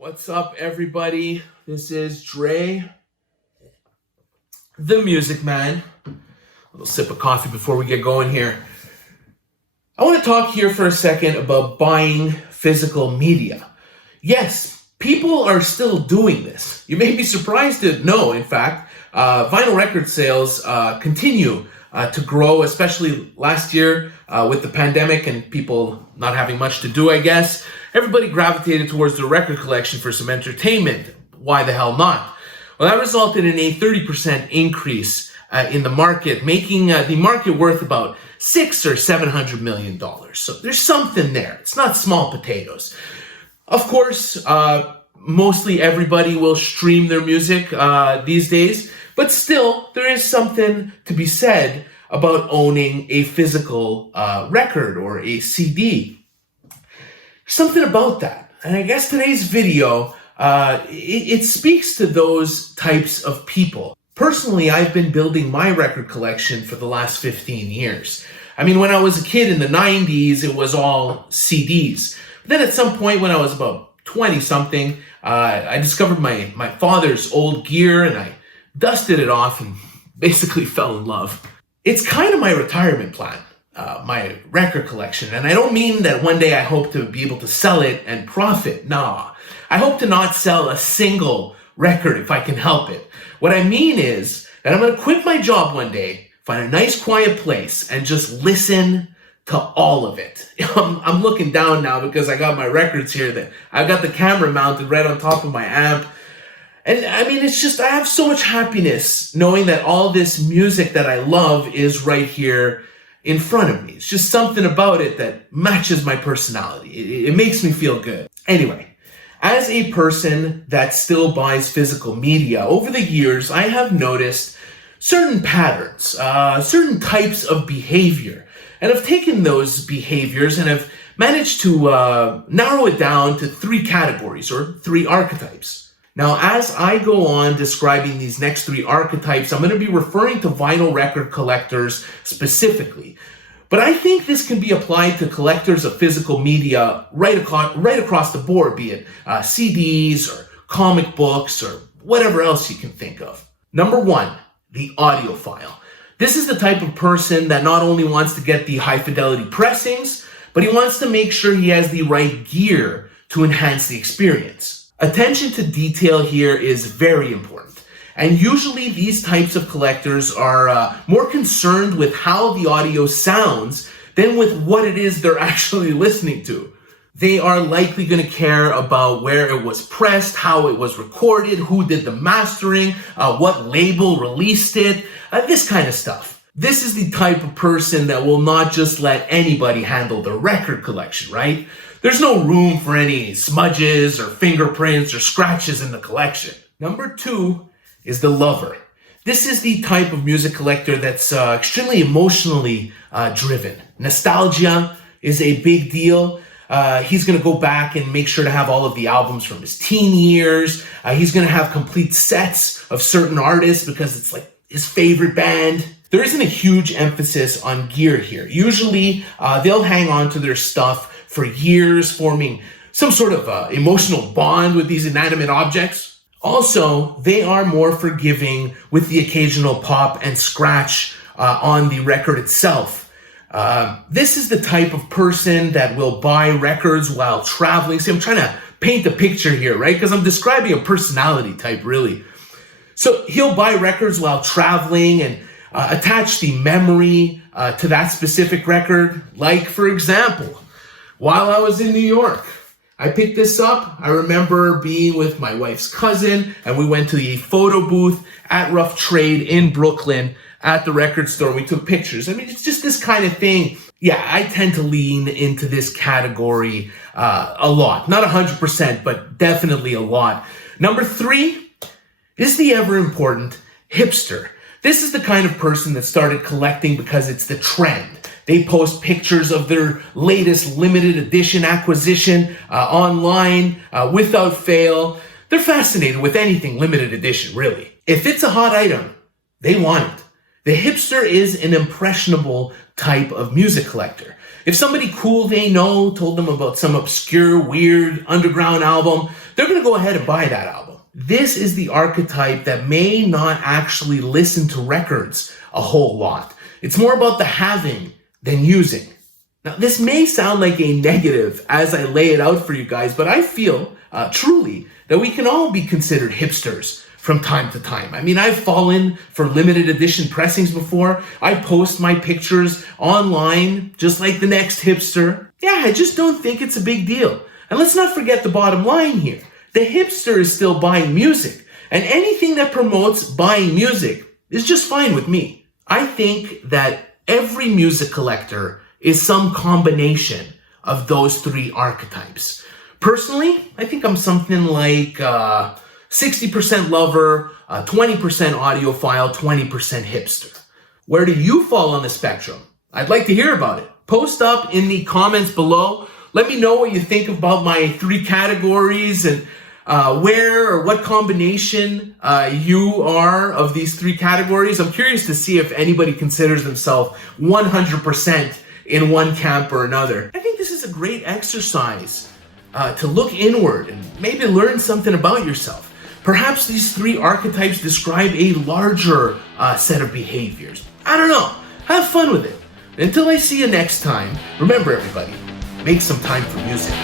What's up, everybody? This is DreTheMusicMan. A little sip of coffee before we get going here. I want to talk here for a second about buying physical media. Yes, people are still doing this. You may be surprised to know, in fact, vinyl record sales continue to grow, especially last year with the pandemic and people not having much to do, I guess. Everybody gravitated towards the record collection for some entertainment. Why the hell not? Well, that resulted in a 30% increase in the market, making the market worth about $600 or $700 million. So there's something there. It's not small potatoes. Of course, mostly everybody will stream their music these days, but still, there is something to be said about owning a physical record or a CD. Something about that. And I guess today's video, it speaks to those types of people. Personally, I've been building my record collection for the last 15 years. I mean, when I was a kid in the 90s, it was all CDs. But then at some point when I was about 20-something, I discovered my father's old gear and I dusted it off and basically fell in love. It's kind of my retirement plan. My record collection. And I don't mean that one day I hope to be able to sell it and profit. Nah. I hope to not sell a single record if I can help it. What I mean is that I'm going to quit my job one day, find a nice quiet place, and just listen to all of it. I'm looking down now because I got my records here that I've got the camera mounted right on top of my amp. And I mean, it's just, I have so much happiness knowing that all this music that I love is right here in front of me. It's just something about it that matches my personality. It makes me feel good. Anyway, as a person that still buys physical media, over the years, I have noticed certain patterns, certain types of behavior. And I've taken those behaviors and have managed to narrow it down to 3 categories or 3 archetypes. Now, as I go on describing these next 3 archetypes, I'm going to be referring to vinyl record collectors specifically. But I think this can be applied to collectors of physical media right across the board, be it CDs or comic books or whatever else you can think of. Number 1, the audiophile. This is the type of person that not only wants to get the high fidelity pressings, but he wants to make sure he has the right gear to enhance the experience. Attention to detail here is very important. And usually these types of collectors are more concerned with how the audio sounds than with what it is they're actually listening to. They are likely going to care about where it was pressed, how it was recorded, who did the mastering, what label released it, this kind of stuff. This is the type of person that will not just let anybody handle their record collection, right? There's no room for any smudges or fingerprints or scratches in the collection. Number 2 is the lover. This is the type of music collector that's extremely emotionally driven. Nostalgia is a big deal. He's going to go back and make sure to have all of the albums from his teen years. He's going to have complete sets of certain artists because it's like his favorite band. There isn't a huge emphasis on gear here. Usually, they'll hang on to their stuff for years, forming some sort of emotional bond with these inanimate objects. Also, they are more forgiving with the occasional pop and scratch on the record itself. This is the type of person that will buy records while traveling. See, I'm trying to paint a picture here, right? Because I'm describing a personality type, really. So he'll buy records while traveling and attach the memory to that specific record. Like, for example, while I was in New York, I picked this up. I remember being with my wife's cousin, and we went to the photo booth at Rough Trade in Brooklyn at the record store. We took pictures. I mean, it's just this kind of thing. Yeah, I tend to lean into this category a lot. Not 100%, but definitely a lot. Number 3 is the ever-important hipster. This is the kind of person that started collecting because it's the trend. They post pictures of their latest limited edition acquisition online without fail. They're fascinated with anything limited edition, really. If it's a hot item, they want it. The hipster is an impressionable type of music collector. If somebody cool they know told them about some obscure, weird, underground album, they're going to go ahead and buy that album. This is the archetype that may not actually listen to records a whole lot. It's more about the having than using. Now, this may sound like a negative as I lay it out for you guys, but I feel truly that we can all be considered hipsters from time to time. I mean, I've fallen for limited edition pressings before. I post my pictures online just like the next hipster. Yeah, I just don't think it's a big deal. And let's not forget the bottom line here. The hipster is still buying music, and anything that promotes buying music is just fine with me. I think that every music collector is some combination of those three archetypes. Personally, I think I'm something like 60% lover, 20% audiophile, 20% hipster. Where do you fall on the spectrum? I'd like to hear about it. Post up in the comments below. Let me know what you think about my three categories and where or what combination you are of these three categories. I'm curious to see if anybody considers themselves 100% in one camp or another. I think this is a great exercise to look inward and maybe learn something about yourself. Perhaps these three archetypes describe a larger set of behaviors. I don't know. Have fun with it. Until I see you next time, remember everybody, make some time for music.